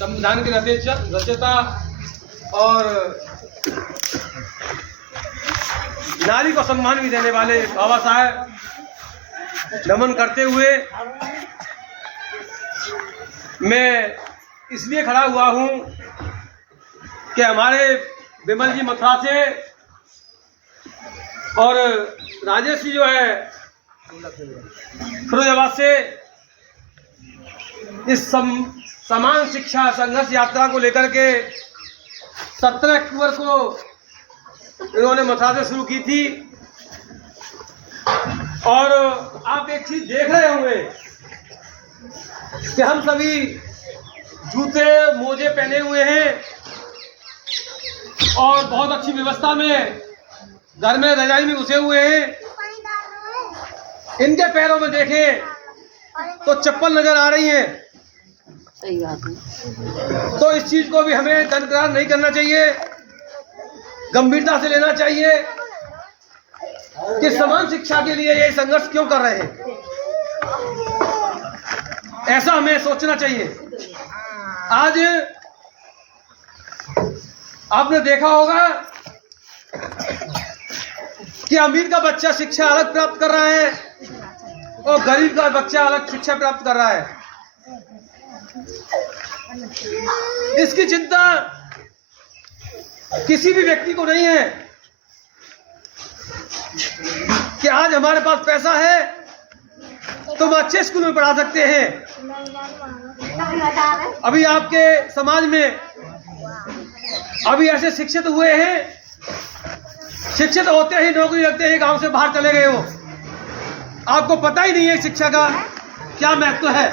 संविधान के रचयिता और नारी को सम्मान भी देने वाले बाबा साहब नमन करते हुए मैं इसलिए खड़ा हुआ हूं कि हमारे विमल जी मथुरा से और राजेश जी जो है फिरोजाबाद से इस समान शिक्षा संघर्ष यात्रा को लेकर के 17 अक्टूबर को इन्होंने मथुरा से शुरू की थी। और आप एक चीज देख रहे होंगे कि हम सभी जूते मोजे पहने हुए हैं और बहुत अच्छी व्यवस्था में घर में रजाई में घुसे हुए हैं। इनके पैरों में देखें तो चप्पल नजर आ रही है। सही बात है। तो इस चीज को भी हमें दरकिनार नहीं करना चाहिए, गंभीरता से लेना चाहिए कि समान शिक्षा के लिए ये संघर्ष क्यों कर रहे हैं, ऐसा हमें सोचना चाहिए। आज आपने देखा होगा कि अमीर का बच्चा शिक्षा अलग प्राप्त कर रहा है और गरीब का बच्चा अलग शिक्षा प्राप्त कर रहा है। इसकी चिंता किसी भी व्यक्ति को नहीं है कि आज हमारे पास पैसा है तो हम अच्छे स्कूल में पढ़ा सकते हैं। अभी आपके समाज में अभी ऐसे शिक्षित हुए हैं, शिक्षित होते ही नौकरी लगते ही गांव से बाहर चले गए हो, आपको पता ही नहीं है शिक्षा का क्या महत्व है।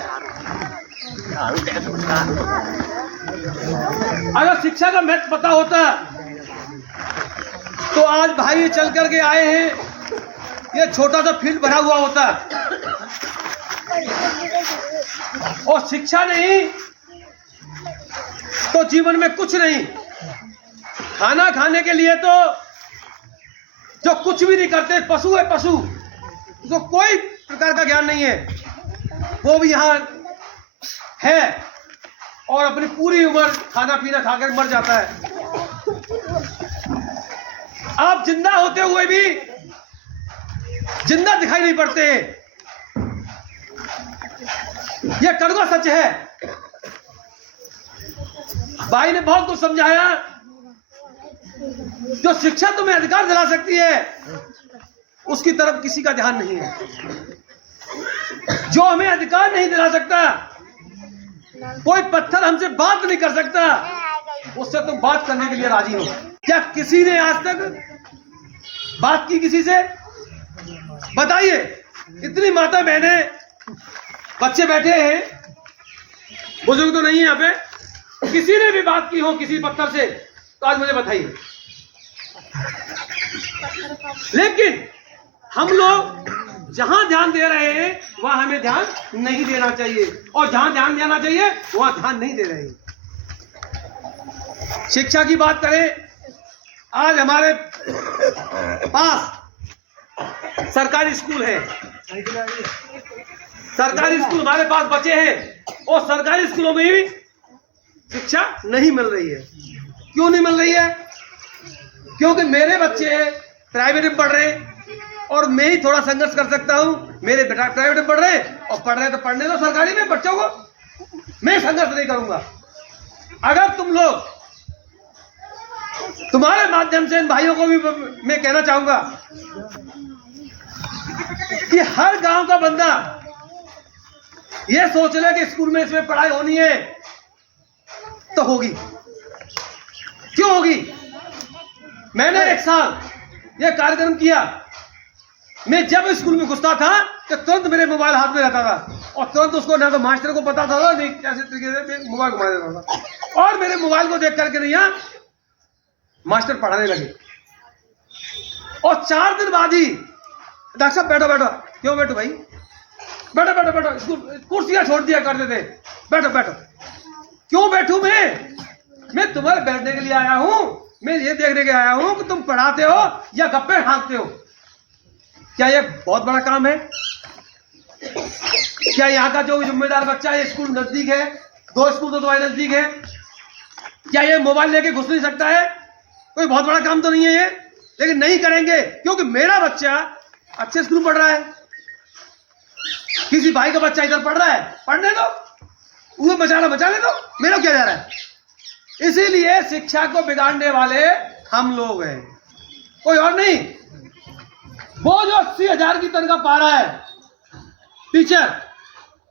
अगर शिक्षा का महत्व पता होता तो आज भाई चल करके आए हैं, ये छोटा सा फील्ड भरा हुआ होता। और शिक्षा नहीं तो जीवन में कुछ नहीं। खाना खाने के लिए तो जो कुछ भी नहीं करते, पशु है पशु, उसको कोई प्रकार का ज्ञान नहीं है, वो भी यहां है और अपनी पूरी उम्र खाना पीना खाकर मर जाता है। आप जिंदा होते हुए भी जिंदा दिखाई नहीं पड़ते हैं, यह कड़वा सच है। भाई ने बहुत कुछ समझाया, जो शिक्षा तुम्हें अधिकार दिला सकती है उसकी तरफ किसी का ध्यान नहीं है। जो हमें अधिकार नहीं दिला सकता, कोई पत्थर हमसे बात नहीं कर सकता, उससे तुम बात करने के लिए राजी हो। क्या किसी ने आज तक बात की किसी से? बताइए। इतनी माता बहने बच्चे बैठे हैं, बुजुर्ग तो नहीं है यहाँ पे, किसी ने भी बात की हो किसी पत्थर से तो आज मुझे बताइए। लेकिन हम लोग जहां ध्यान दे रहे हैं वहां हमें ध्यान नहीं देना चाहिए, और जहां ध्यान देना चाहिए वहां ध्यान नहीं दे रहे हैं। शिक्षा की बात करें, आज हमारे पास सरकारी स्कूल है, सरकारी स्कूल हमारे पास बचे हैं और सरकारी स्कूलों में भी शिक्षा नहीं मिल रही है। क्यों नहीं मिल रही है? क्योंकि मेरे बच्चे प्राइवेट में पढ़ रहे और मैं ही थोड़ा संघर्ष कर सकता हूं। मेरे बेटा प्राइवेट में पढ़ रहे और पढ़ रहे तो पढ़ने दो सरकारी में बच्चों को, मैं संघर्ष नहीं करूंगा। अगर तुम लोग, तुम्हारे माध्यम से इन भाइयों को भी मैं कहना चाहूंगा कि हर गांव का बंदा ये सोच ले कि स्कूल में इसमें पढ़ाई होनी है तो होगी। क्यों होगी? मैंने एक साल यह कार्यक्रम किया। मैं जब स्कूल में घुसता था तो तुरंत मेरे मोबाइल हाथ में रहता था और तुरंत उसको ना तो मास्टर को पता था, नहीं कैसे तरीके से मोबाइल घुमा देता था, और मेरे मोबाइल को देख करके नहीं मास्टर पढ़ाने लगे। और 4 दिन बाद ही डॉक्टर साहब बैठो बैठो, क्यों बैठो भाई, बैठो बैठो बैठो, स्कूल कुर्सियां छोड़ दिया करते थे, बैठो बैठो। क्यों बैठूं मैं तुम्हारे बैठने के लिए आया हूं, मैं ये देखने के आया हूं कि तुम पढ़ाते हो या गप्पे हाँकते हो। क्या ये बहुत बड़ा काम है? क्या यहाँ का जो जिम्मेदार बच्चा है, स्कूल नजदीक है, 2 स्कूल तो तुम्हारे नजदीक है, क्या ये मोबाइल लेके घुस नहीं सकता है? कोई बहुत बड़ा काम तो नहीं है ये, लेकिन नहीं करेंगे क्योंकि मेरा बच्चा अच्छे स्कूल पढ़ रहा है, किसी भाई का बच्चा इधर पढ़ रहा है, पढ़ने दो, वो बचा ले दो, मेरा क्या जा रहा है? इसीलिए शिक्षा को बिगाड़ने वाले हम लोग हैं, कोई और नहीं। वो जो 80,000 की तनख्वाह पा रहा है टीचर,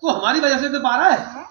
वो हमारी वजह से तो पा रहा है।